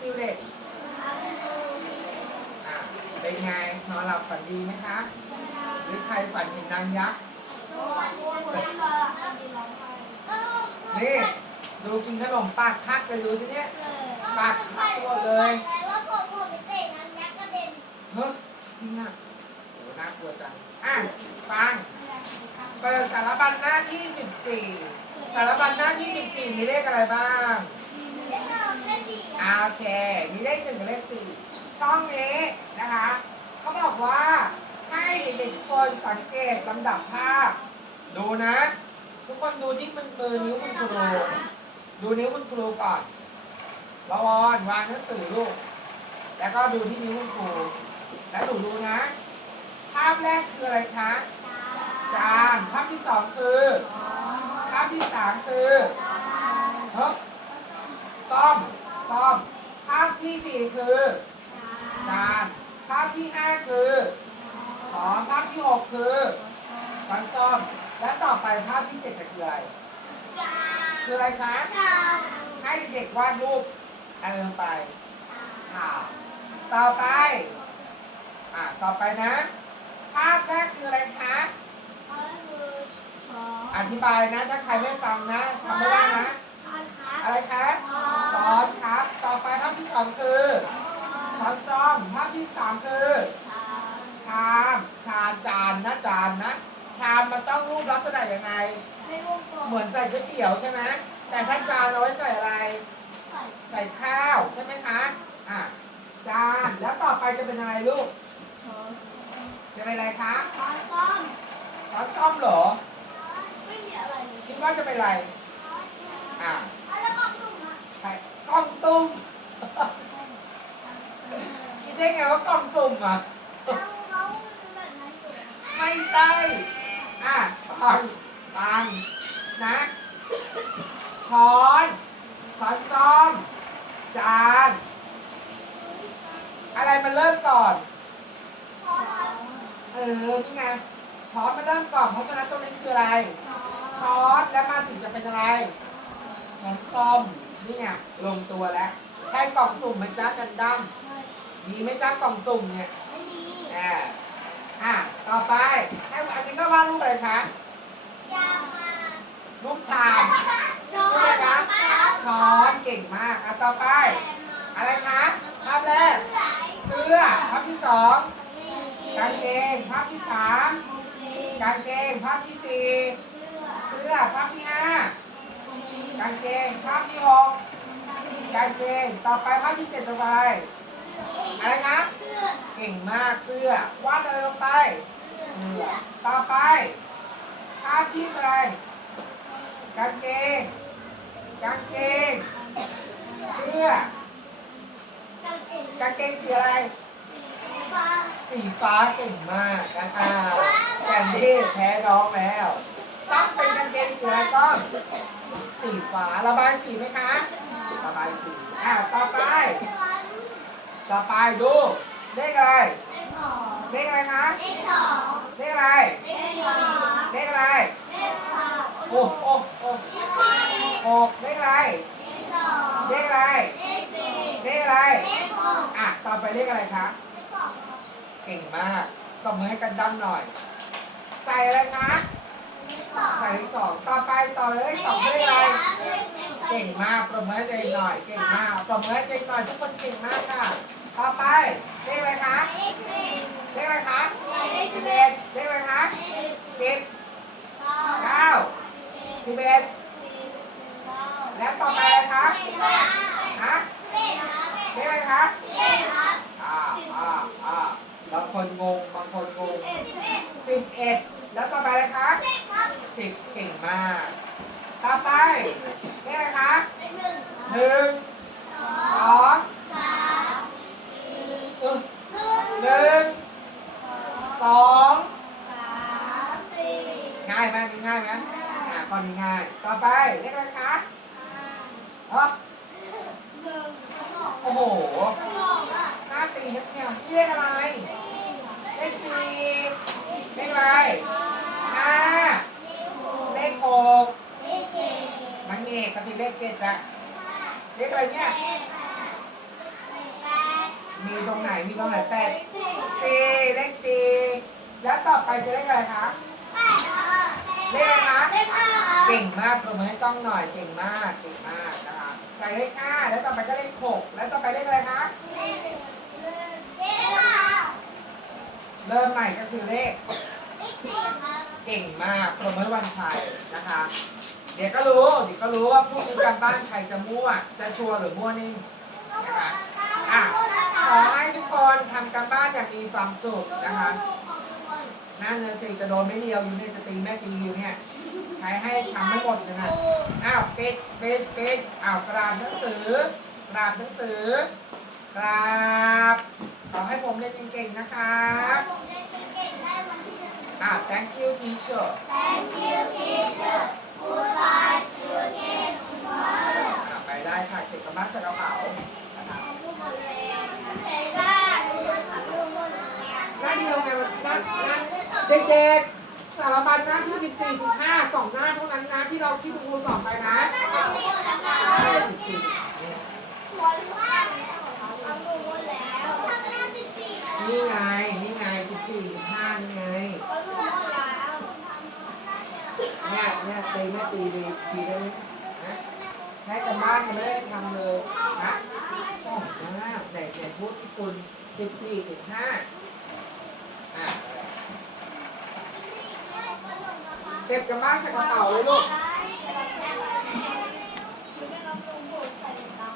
still เด็กอะเป็นไงนอนหลับฝันดีไหมคะ หรือใครฝันเห็นนางยักษ์ นี่ ดูกินขนมปากคักเลยดูสิเนี่ย ปากคักหมดเลยว่าผมผมไปเตะน้ำยักษ์กระเด็นเฮ้ยจริงอะโหน่ากลัวจัง อะฟังเปิดสารบัญหน้าที่ 14 สารบัญหน้าที่ 14 มีเลขอะไรบ้าง เล่นเราเล่นดี อ่า โอเค มีเลขหนึ่งกับเลขสี่ช่องนี้นะคะเขาบอกว่าให้เด็กๆทุกคนสังเกตลำดับภาพ ดูนะ ทุกคนดูที่มันมือนิ้วคุณครู ดูนิ้วคุณครูก่อนบวรวางหนังสือลูก แล้วก็ดูที่นิ้วคุณครู แล้วหนูดูนะ ภาพแรกคืออะไรคะจานภาพที่สองคือ ภาพที่สามคือเฮ้ยซ่อม ซ่อม ภาพที่สี่คือจานภาพที่ห้าคือขอภาพที่หกคือช้อนซ่อม และต่อไปภาพที่เจ็ดจะคืออะไรคืออะไรคะให้เด็กๆวาดรูปอะไรลงไปฉากต่อไป อ่าต่อไปนะ ภาพแรกคืออะไรคะอธิบายนะ ถ้าใครไม่ฟังนะทำไม่ได้นะ อะไรคะช้ อนครับ ต่อไปภาพที่สองคือช้อนซ่อมภาพที่สามคือ ชามชามจานนะจานนะ ชามมันต้องรูปลักษณะยังไงเหมือนใส่ก๋วยเตี๋ยวใช่ไหมแต่ถ้าจานเอาไว้ใส่อะไร ใส่ข้าวใช่ไหมคะ อะ จาน แล้วต่อไปจะเป็นอะไรลูกจะเป็นอะไรคะช้อนซ่อมเหรอคิดว่าจะเป็นอะไร อะใช่กล้องซุ่ มคิดได้ไงว่ากล้องซุ่มอะ ไม่ใช่อะฟังฟังนะช้อนช้อนซ่อม จาน อะไรมันเริ่มก่อน เออ นี่ไง ช้อนมันเริ่มก่อน เพราะฉะนั้นตรงนี้คืออะไร ช้อน แล้วมาถึงจะเป็นอะไร ช้อนซ่อม นี่ไงลงตัวแล้ว ใช่กล่องสุ่มไหมจ้าจันดั้มมีไหมจ้ากล่องสุ่มเนี่ยอ่าอะต่อไปให้อันนี้ก็วาดรูปอะไรคะรูปชามรูปอะไรคะช้อนเก่งมากอะต่อไป อะไรคะภาพแรกเสื้อภาพที่สองกางเกงภาพที่สามกางเกงภาพที่สี่เสื้อภาพที่ห้า กางเกงภาพที่หกกางเกงต่อไปภาพที่เจ็ดต่อไปอะไรคะเก่งมากเสื้อวาดอะไรลงไปเสื้อต่อไปภาพที่อะไรกางเกงกางเกงเสื้อกางเกงสีอะไร สีฟ้าเก่งมากกันอ่าแคนดี้แพ้น้องแล้ว ต้องเป็นกางเกงสีอะไรต้อง สีฟ้าระบายสีไหมคะ ระบายสีอ่าต่อไป ต่อไปดูเลขอะไรเลขอะไรคะเลขอะไรเลขอะไรโอ้โอ้โอ้หกเลขอะไรเลขอะไรเลขอะไรอะต่อไปเลขอะไรคะเก่งมากตบมือให้กันดั้มหน่อย ใส่อะไรคะใส่เลขสองต่อไปต่อเลยเลขสองเลขอะไร เก่งมากปรบมือให้ตัวเองหน่อยเก่งมากปรบมือให้ตัวเองหน่อยทุกคนเก่งมากค่ะ ต่อไปเลขอะไรคะเลขอะไรคะสิบเอ็ดเลขอะไรคะสิบเก้าสิบเอ็ดแล้วต่อไปอะไรคะฮะเลขอะไรคะอ่าอ่าอ่าบางคนงงบางคนงงสิบเอ็ดแล้วต่อไปอะไรคะสิบเก่งมาก ต่อไปเลขอะไรคะหนึ่งสองเออหนึ่งสองง่ายไหมนี่ง่ายไหมอ่าข้อนี้ง่าย ต่อไปเลขอะไรคะเออโอ้โหหน้าตีนักเชียวนี่เลขอะไร เลขสี่เลขอะไรห้าเลขหก เงกกับสิเลขเจ็ดอะเลขอะไรเนี่ย มีตรงไหน มีตรงไหนแปดสี่เลขสี่แล้วต่อไปจะเลขอะไรคะเลขอะไรคะเลขห้าครับเก่งมากปรบมือให้กล้องหน่อย เก่งมาก เก่งมากนะคะใส่เลขห้าแล้วต่อไปก็เลขหกแล้วต่อไปเลขอะไรคะเลขเลขห้าเริ่มใหม่ก็คือเลขเลขสี่ครับเก่งมากปรบมือให้วันชัยนะคะเดี๋ยวก็รู้ เดี๋ยวก็รู้ว่าพรุ่งนี้การบ้านใครจะมั่ว จะชัวร์หรือมั่วนิ่งนะคะอะขอให้ทุกคนทำการบ้านอย่างมีความสุขนะคะหน้าเงินสี่จะโดนไม่เดียวอยู่เนี่ยจะตีแม่ตีอยู่เนี่ยใครให้ทำไม่หมดเลยนะอ้าวปิดปิดปิดอ้าวกราบหนังสือกราบหนังสือกราบขอให้ผมเรียนเก่งๆนะครับผมเล่นเก่งๆได้วันที่จะถึงอ่า thank you teacher Thank you teacher ไปได้ค่ะเก็บกระบ้านใส่กระเป๋านะคะหน้าเดียวไงมันหน้าหน้าเด็กๆสารบัญหน้าที่สิบสี่สิบห้าสองหน้าเท่านั้นนะที่เราที่คุณครูสอนไปนะใช่สิบสี่นี่ไง นี่ไงสิบสี่สิบห้านี่ไง เนี่ยเนี่ยตีแม่ตีดีตีได้ไหมนะให้กันบ้านยังไม่ได้ทำเลยนะสองหน้าแต่แต่พูดที่คุณสิบสี่สิบห้าอะเก็บกันบ้านใส่กระเป๋าเลยลูก